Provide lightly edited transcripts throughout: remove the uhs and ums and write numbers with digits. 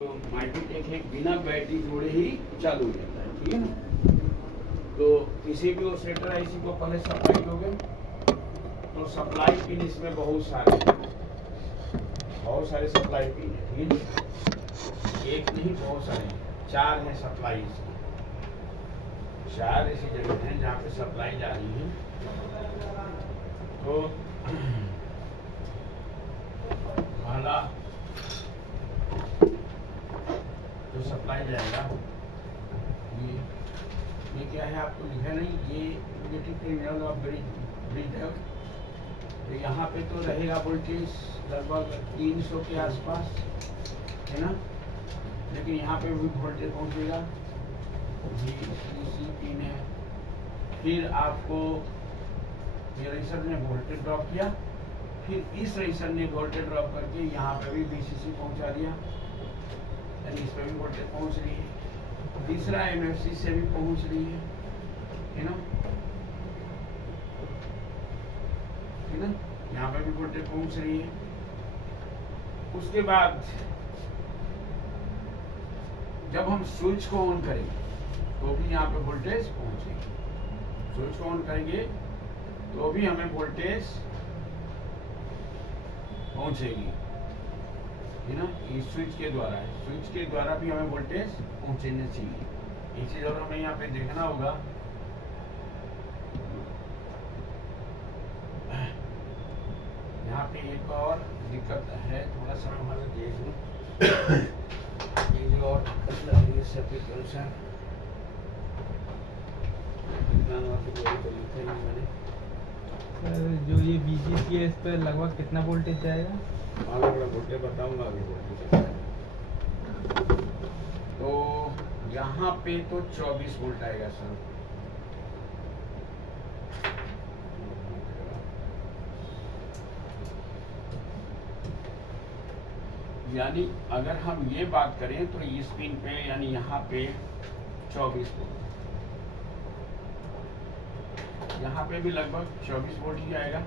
तो माइक्रोटेक है बिना बैटरी जोड़े ही चालू हो जाता है, ठीक है ना। तो किसी भी ऑसिलेटर आईसी को पहले सप्लाई दोगे तो सप्लाई पिन इसमें बहुत सारे सप्लाई पिन है, ठीक है। एक नहीं बहुत सारे, 4 हैं सप्लाई इसकी। 4 ऐसी जगह हैं जहाँ पे सप्लाई जा रही है। तो पहला जो सप्लाई जाएगा ये क्या है आपको लिखा नहीं, ये नेगेटिव टर्मिनल ऑफ ब्रिज है। तो यहाँ पे तो रहेगा वोल्टेज लगभग 300 के आसपास, है ना। लेकिन यहाँ पे भी वोल्टेज पहुँचेगा, VCC पिन है। फिर आपको ये रेजिस्टर ने वोल्टेज ड्रॉप किया, फिर इस रेजिस्टर ने वोल्टेज ड्रॉप करके यहाँ पे भी VCC पहुँचा दिया, यानी इस पर भी वोल्टेज पहुँच रही है। तीसरा MFC से भी पहुँच रही है ना, है ना। यहाँ पे भी वोल्टेज पहुँच रही है। उसके बाद जब हम स्विच को ऑन करेंगे तो भी यहाँ पे वोल्टेज पहुँचेगी। स्विच को ऑन करेंगे तो भी हमें वोल्टेज पहुँचेगी, है ना। इस स्विच के द्वारा है, स्विच के द्वारा भी हमें वोल्टेज पहुँचना चाहिए। ये चीज़ और हमें यहाँ पे देखना होगा। यहाँ पे एक और दिक्कत है, थोड़ा सा हमारा देख लूँ। एक और दिक्कत लग रही है सर्किट के अनुसार। सर जो ये BGC है, इस पर लगभग कितना वोल्टेज जाएगा? वोल्टेज बताऊंगा अभी वोल्टेज। तो यहाँ पे तो 24 वोल्ट आएगा सर। यानी अगर हम ये बात करें तो इस पिन पे यानी यहाँ पे 24 वोल्ट, यहाँ पे भी लगभग 24 वोल्ट ही आएगा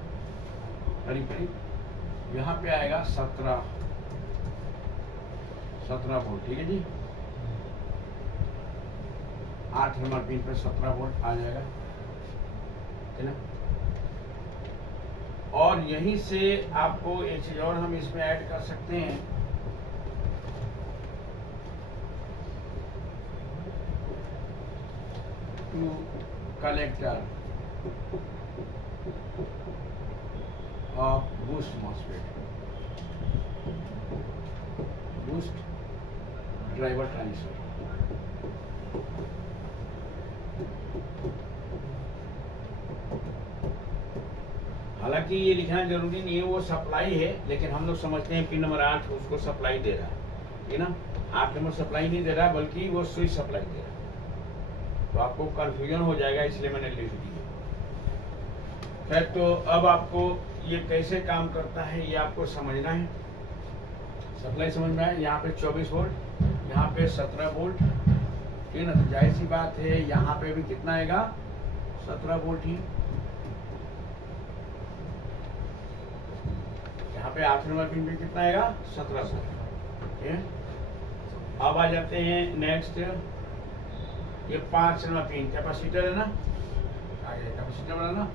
करीब करीब। यहाँ पे आएगा 17 वोल्ट, ठीक है जी। 8 नंबर पिन पे 17 वोल्ट आ जाएगा, है ना। और यहीं से आपको एक चीज और हम इसमें ऐड कर सकते हैं। Two collector of boost MOSFET, boost driver transfer. हालांकि ये लिखना जरूरी नहीं है, वो सप्लाई है, लेकिन हम लोग समझते हैं पिन नंबर 8 उसको सप्लाई दे रहा है ना। 8 नंबर सप्लाई नहीं दे रहा बल्कि वो स्विच सप्लाई दे रहा है। तो आपको कंफ्यूजन हो जाएगा, इसलिए मैंने लिख दिया। खैर, तो अब आपको ये कैसे काम करता है ये आपको समझना है। सप्लाई समझ में आया। यहाँ पे 24 वोल्ट, यहाँ पे 17 वोल्ट, ठीक है ना। तो जाहिर सी बात है यहाँ पे भी कितना आएगा, 17 वोल्ट ही। यहाँ पे 8 नंबर पिन पे कितना आएगा, 17 वोल्ट, ठीक है। अब आ जाते हैं नेक्स्ट, ये 5 नंबर पिन कैपेसिटर है ना, आगे कैपेसिटर वाला ना।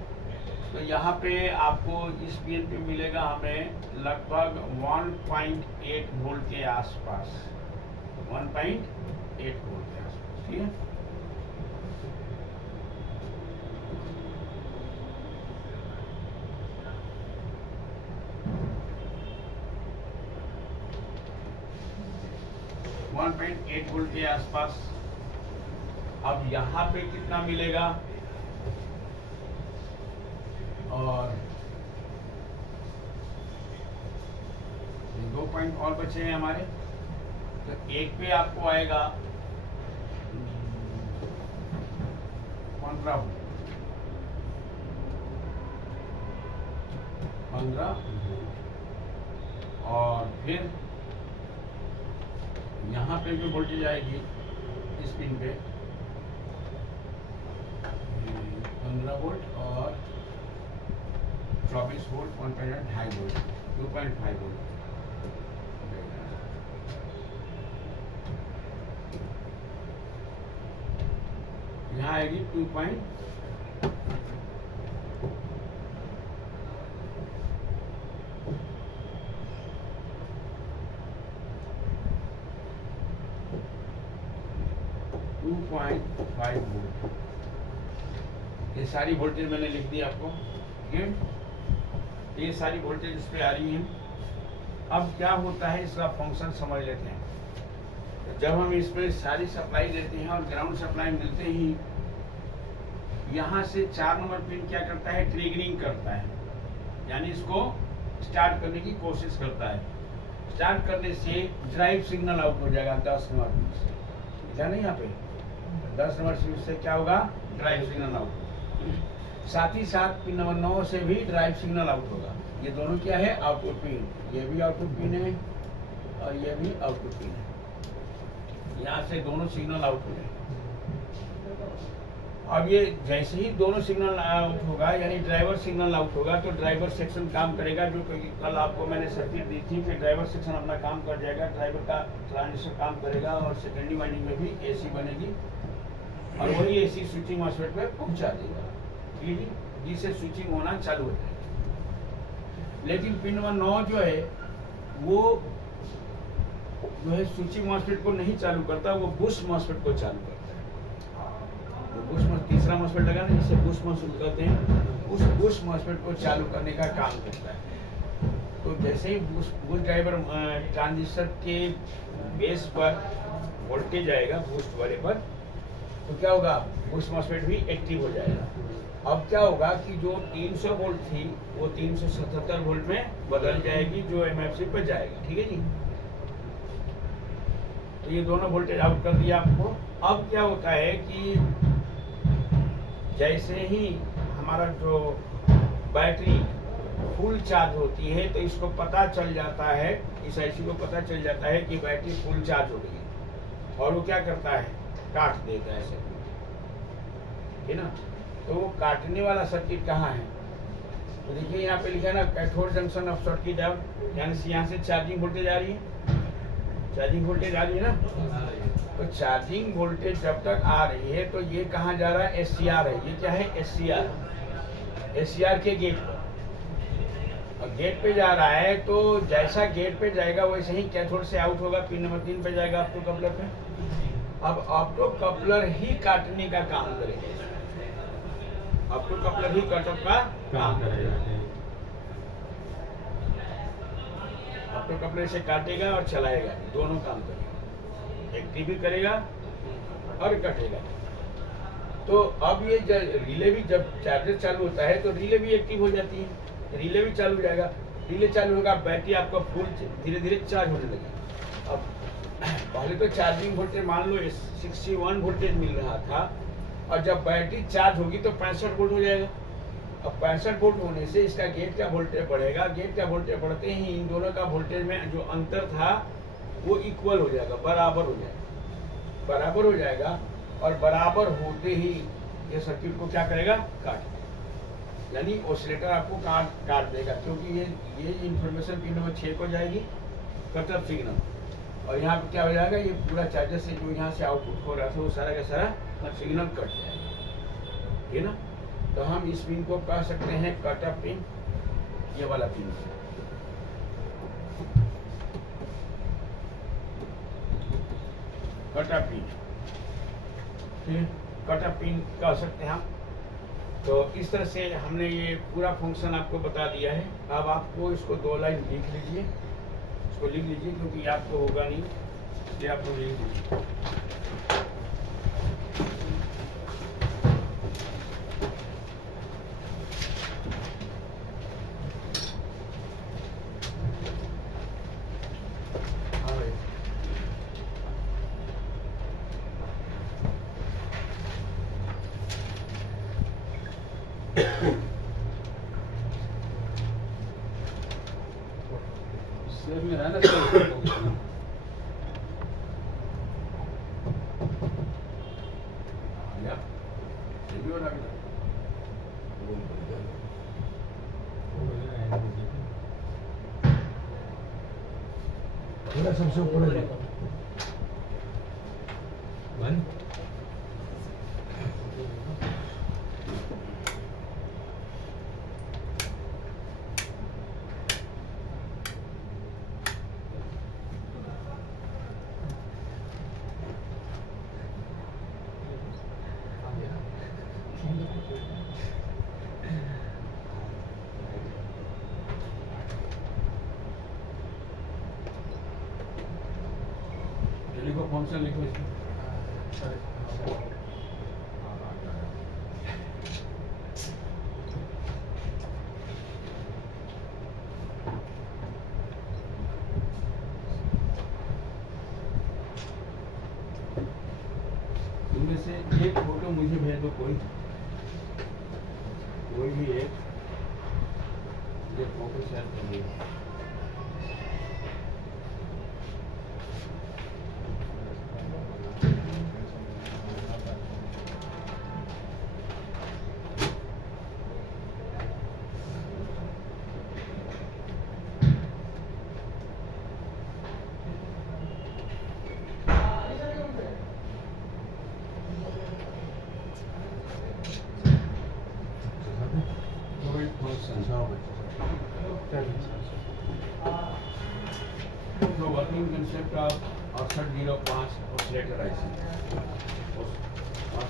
तो यहाँ पे आपको इस पिन पे मिलेगा हमें लगभग 1.8 वोल्ट के आसपास, 1.8 वोल्ट के आसपास, ठीक है। .8 वोल्ट के आसपास। अब यहाँ पे कितना मिलेगा, और 2 पॉइंट और बचे हैं हमारे। तो एक पे आपको आएगा 15 और फिर यहाँ पे भी वोल्टेज आएगी इस पिन पे 15 वोल्ट और 24 वोल्ट, 1.5 वोल्ट, 2.5 वोल्ट। यहाँ आएगी 2.5 वोल्ट। ये सारी वोल्टेज मैंने लिख दी आपको, ठीक है। ये सारी वोल्टेज इस पे आ रही है। अब क्या होता है इसका फंक्शन समझ लेते हैं। तो जब हम इस पे सारी सप्लाई देते हैं और ग्राउंड सप्लाई मिलते ही यहाँ से 4 नंबर पिन क्या करता है, ट्रिगरिंग करता है, यानी इसको स्टार्ट करने की कोशिश करता है। स्टार्ट करने से ड्राइव सिग्नल आउट हो जाएगा 10 नंबर पिन से, क्या नहीं यहाँ पे 10 नंबर पिन से क्या होगा, ड्राइव सिग्नल आउट। साथ ही साथ पिन नंबर 9 से भी ड्राइव सिग्नल आउट होगा। ये दोनों क्या है, आउटपुट पिन। ये भी आउटपुट पिन है और ये भी आउटपुट पिन है। यहाँ से दोनों सिग्नल आउट हो जाएंगे। अब ये जैसे ही दोनों सिग्नल आउट होगा, यानी ड्राइवर सिग्नल आउट होगा, तो ड्राइवर सेक्शन काम करेगा। जो कल आपको मैंने सर्किट दी थी कि ड्राइवर सेक्शन अपना काम कर जाएगा, ड्राइवर का ट्रांजिस्टर काम करेगा और सेकेंडरी वाइंडिंग में भी एसी बनेगी और वही एसी स्विचिंग मॉस्फेट पे पहुंचा देगा, ठीक है, जिससे स्विचिंग होना चालू हो जाएगा। लेकिन पिन नंबर 9 जो है वो जो है स्विचिंग मॉस्फेट को नहीं चालू करता, वो बूस्ट मॉस्फेट को चालू करता है। वो बूस्ट तीसरा मॉस्फेट लगा ना, जिसे बूस्ट मॉस्फेट कहते हैं, उस बूस्ट मॉस्फेट को चालू करने का काम करता है। तो जैसे ही बूस्ट ड्राइवर ट्रांजिस्टर के बेस पर वोल्टेज आएगा बूस्ट वाले पर, तो क्या होगा, बूस्ट मॉस्फेट भी एक्टिव हो जाएगा। अब क्या होगा कि जो 300 वोल्ट थी वो 377 वोल्ट में बदल जाएगी, जो एमएफसी पर जाएगा, ठीक है जी। तो ये दोनों वोल्टेज आउट कर दिया आपको। अब क्या होता है कि जैसे ही हमारा जो बैटरी फुल चार्ज होती है, तो इसको पता चल जाता है, इस आईसी को पता चल जाता है कि बैटरी फुल चार्ज हो गई है, और वो क्या करता है, काट देता है ऐसे, है ना। तो वो काटने वाला सर्किट कहाँ है, तो देखिए यहाँ पे लिखा है ना, cathode junction of circuit out, यानी यहाँ से चार्जिंग वोल्टेज आ रही है, चार्जिंग वोल्टेज आ रही है ना। तो चार्जिंग वोल्टेज जब तक आ रही है तो ये कहाँ जा रहा है, एससीआर है। ये क्या है, एससीआर, एससीआर के गेट पर। और गेट पे जा रहा है, तो जैसा गेट पे जाएगा वैसे ही कैथोड से आउट होगा, पिन नंबर 3 पे जाएगा ऑप्टो कपलर पे। अब ऑप्टो कपलर ही काटने का काम करेगा, ऑप्टो कपलर ही कटअप का काम करेगा। ऑप्टो कपलर से काटेगा और चलाएगा, दोनों काम करेगा, एक्टिव भी करेगा और कटेगा। तो अब ये रिले भी, जब चार्जर चालू होता है तो रिले भी एक्टिव हो जाती है, रिले भी चालू हो जाएगा। रिले चालू होगा, बैटरी आपका फुल धीरे धीरे चार्ज होने लगेगी। अब पहले तो चार्जिंग वोल्टेज मान लो 61 वोल्टेज मिल रहा था, और जब बैटरी चार्ज होगी तो 65 वोल्ट हो जाएगा। अब 65 वोल्ट होने से इसका गेट का वोल्टेज बढ़ेगा, गेट का वोल्टेज बढ़ते ही इन दोनों का वोल्टेज में जो अंतर था वो इक्वल हो जाएगा, बराबर हो जाएगा, बराबर हो जाएगा। और बराबर होते ही ये सर्किट को क्या करेगा, काट देगा, यानी ऑसिलेटर आपको काट देगा, क्योंकि ये इंफॉर्मेशन पिन नंबर 6 को जाएगी, कटअप सिग्नल, और यहाँ पे क्या हो जाएगा, ये पूरा चार्जर से जो यहाँ से आउटपुट हो रहा था वो सारा का सारा सिग्नल कट जाएगा, है ना। तो हम इस पिन को कह सकते हैं कटअप पिन, ये वाला पिन, कटअप पिन, ठीक, कटअप पिन कह सकते हैं हम। तो इस तरह से हमने ये पूरा फंक्शन आपको बता दिया है। अब आपको इसको 2 लाइन लिख लीजिए, इसको लिख लीजिए, क्योंकि आपको होगा नहीं, ये आपको लिख लीजिए। में रहना चाहिए। थोड़ा सबसे ऊपर वन लिखो फंक्शन लिखो इसमें। इनमें से एक फोटो मुझे भेज दो, कोई भी एक ये फोटो शेयर कर दो। कोई फंक्शन तो working concept of 6805 oscillator IC.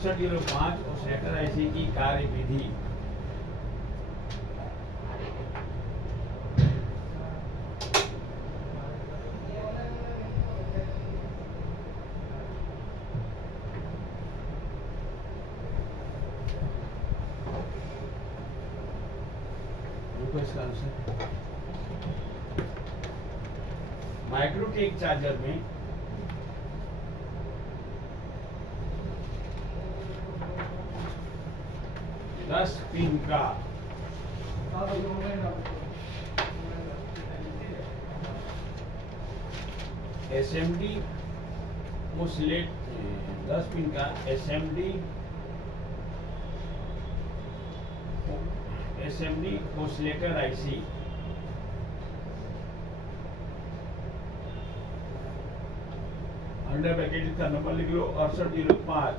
6805 oscillator IC की कार्य विधि। देखो इसका आंसर। माइक्रोटेक चार्जर में दस पिन का एसएमडी ओसिलेट 10 पिन का SMD oscillator IC under bracket इसका नंबर लिख लो 6805।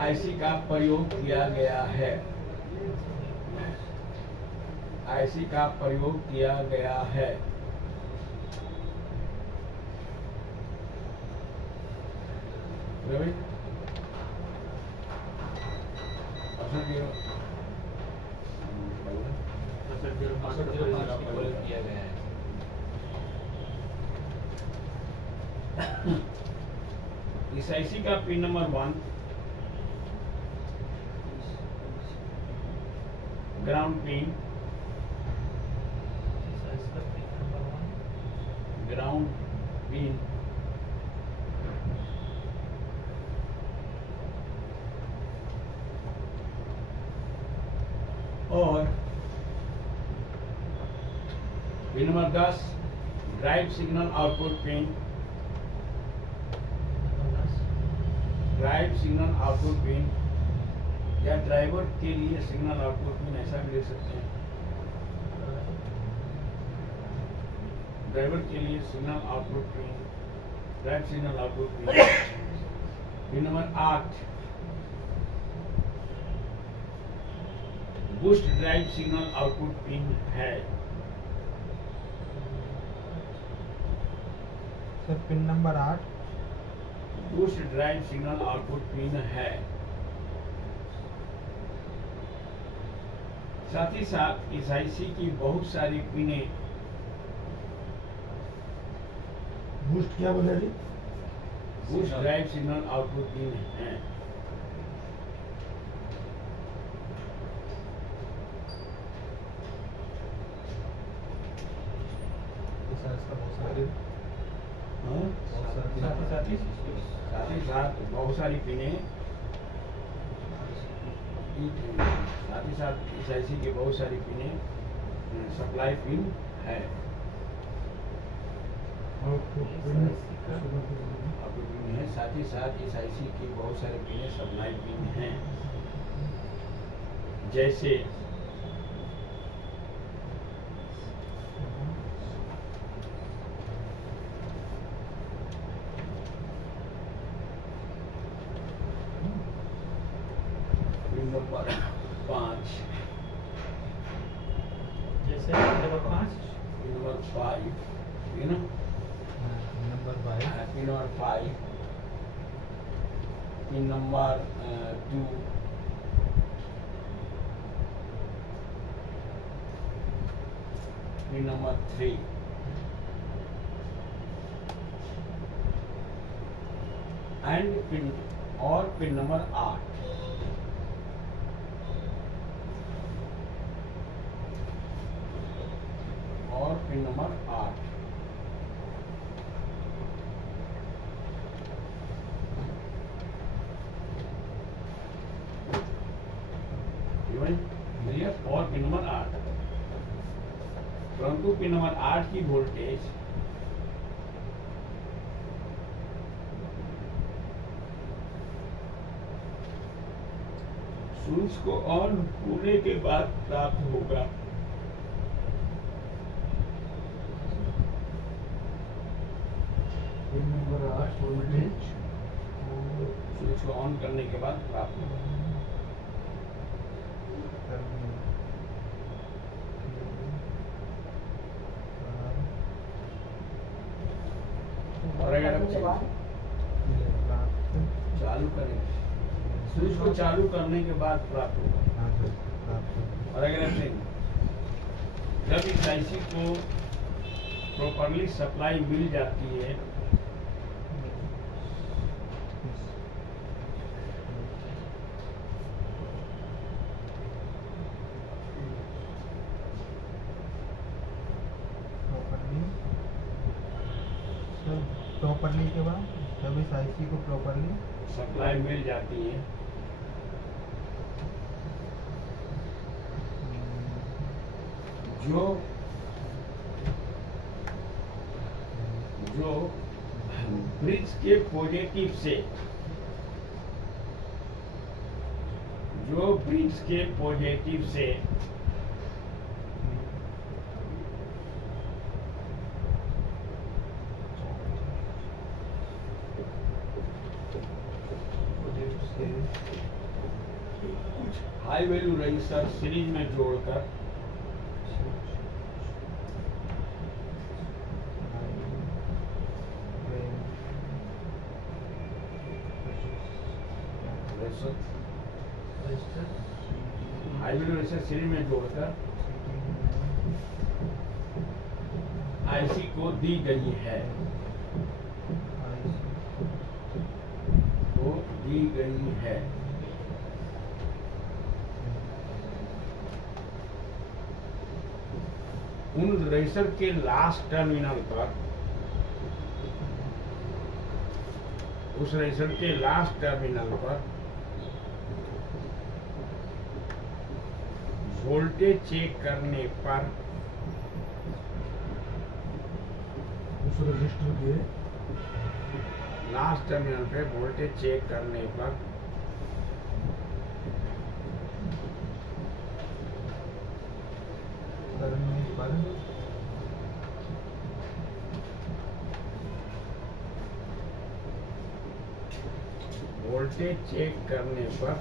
आईसी का प्रयोग किया गया है। आईसी का प्रयोग किया गया है। रवि किया गया है। इस आईसी का pin number 1 ground pin, ground pin और pin number 10 drive signal output pin, drive signal output pin या ड्राइवर के लिए सिग्नल आउटपुट पिन, ऐसा भी ले सकते हैं। ड्राइवर के लिए signal output pin, drive signal output pin. Pin number 8 boost drive signal output pin है। Sir pin number 8 boost drive signal output pin है। साथ ही साथ इस आईसी की बहुत सारी पिनें बूस्ट क्या बोले जी? Boost drive signal output pin है। साथ ही साथ बहुत सारी पिनें, साथ ही साथ इस आईसी की बहुत सारी पिनें सप्लाई पिन है। आउटपुट पिन है। साथ ही साथ इस आईसी की बहुत सारी पिनें सप्लाई पिन हैं, जैसे पिन नंबर 5, जैसे नंबर 5 पिन नंबर 5, ठीक है ना? Number 5 pin number 5, pin number 2, pin number 3 and pin और पिन नंबर 8 और पिन नंबर 8 और पिन नंबर 8 परंतु पिन नंबर 8 की वोल्टेज स्विच को ऑन होने के बाद प्राप्त होगा। पिन नंबर 8 वोल्टेज स्विच को ऑन करने के बाद प्राप्त होगा। और अगर आप चालू करें स्विच को चालू करने के बाद प्राप्त होगा। और अगर ऐसे जब इस आईसी को प्रॉपरली सप्लाई मिल जाती है प्रॉपरली के बाद जब इस आईसी को प्रॉपरली सप्लाई मिल जाती है जो जो ब्रिज के पॉजिटिव से कुछ हाई वैल्यू रजिस्टर सीरीज में जोड़कर हाई वैल्यू रजिस्टर सीरीज में जोड़कर आईसी को दी गई है उन रजिस्टर के लास्ट टर्मिनल पर उस रजिस्टर के लास्ट टर्मिनल पर वोल्टेज चेक करने पर उस रजिस्टर के लास्ट टर्मिनल पे वोल्टेज चेक करने पर वोल्टेज चेक करने पर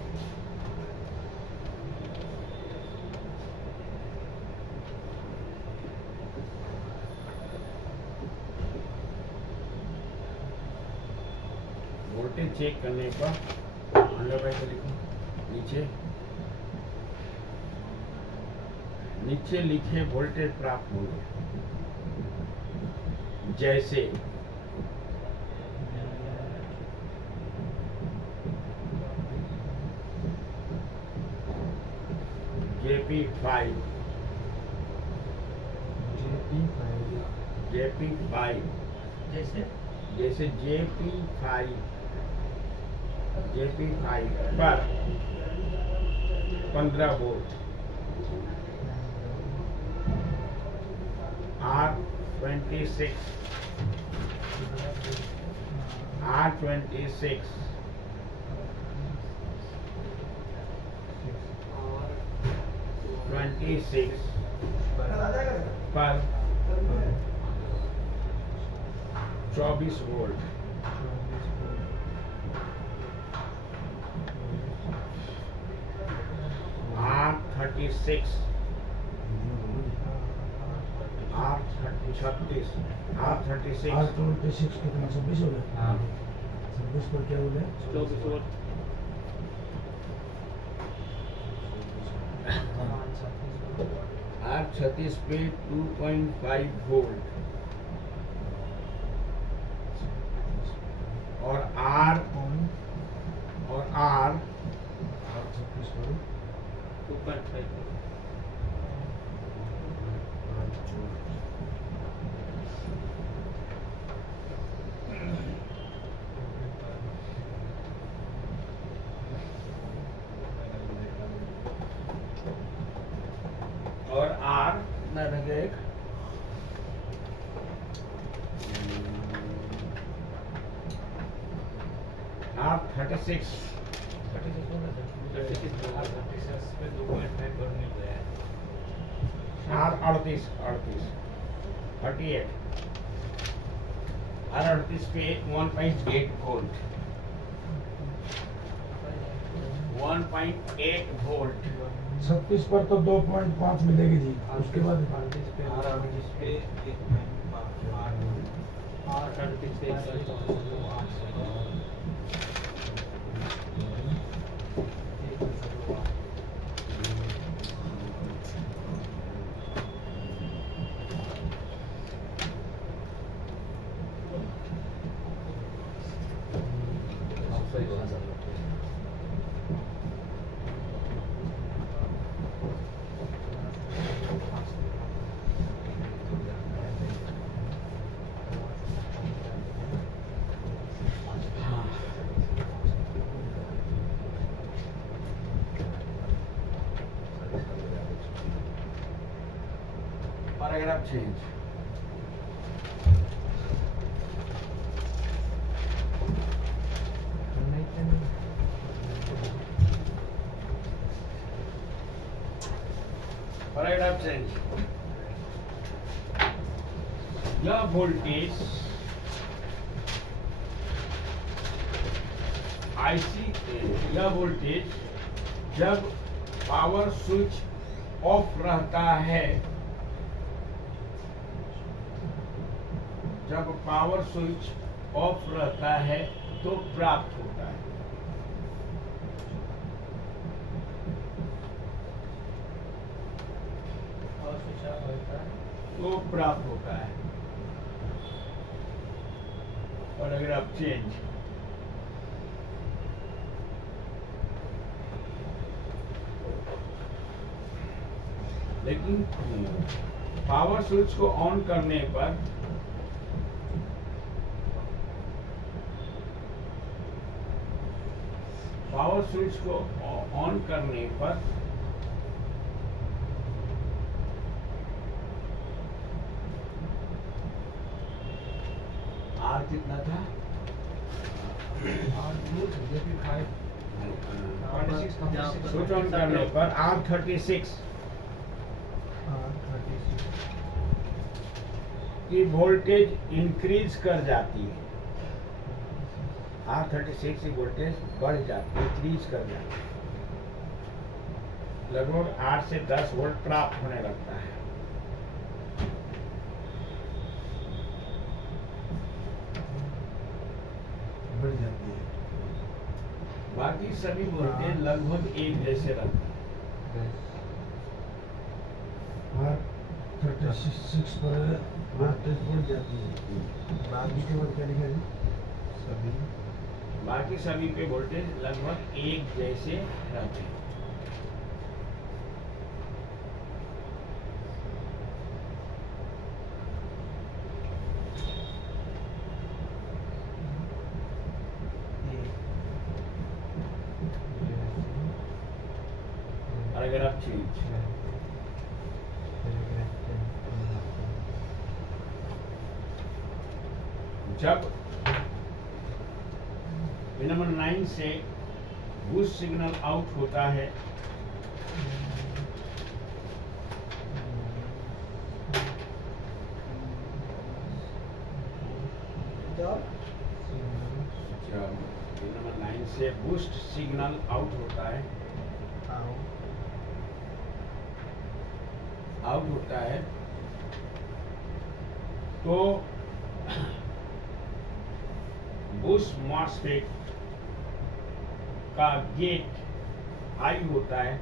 वोल्टेज चेक करने पर लिखो नीचे लिखे वोल्टेज प्राप्त होंगे जैसे JP5 जैसे JP5 पर 15 वोल्ट R26 26 पर 24 वोल्ट R36 R26 कितना 26 हो गया। 26 पर क्या बोले? R36 पे 2.5 वोल्ट और R और R 36 पर 2.5 और R एक R36 पे 2.5 पर मिल रहा है R38 R38 पे 1.8 वोल्ट 1.8 वोल्ट 36 पर तो 2.5 मिलेगी जी, उसके बाद पैराग्राफ चेंज पैराग्राफ चेंज यह वोल्टेज यह वोल्टेज जब पावर स्विच ऑफ रहता है, जब पावर स्विच ऑफ रहता है तो प्राप्त होता है। और स्विच ऑफ होता है तो प्राप्त होता है। और अगर आप चेंज लेकिन पावर स्विच को ऑन करने पर पावर स्विच को ऑन करने पर आर कितना था? स्विच ऑन करने पर R36 की वोल्टेज इंक्रीज कर जाती है। R36 की वोल्टेज बढ़ जाती है, इंक्रीज कर जाती है, लगभग 8 से 10 वोल्ट प्राप्त होने लगता है। बढ़ जाती है। बाकी सभी वोल्टेज लगभग एक जैसे रहते हैं। R36 पर वोल्टेज बढ़ जाती है। बाकी के बाद क्या लिखा है? सभी बाकी सभी पे वोल्टेज लगभग एक जैसे रहते हैं। और अगर आप चेंज जब पिन नंबर 9 से बूस्ट सिग्नल आउट होता है जब पिन नंबर 9 से बूस्ट सिग्नल आउट होता है तो बूस्ट मॉसफेट का गेट हाई होता है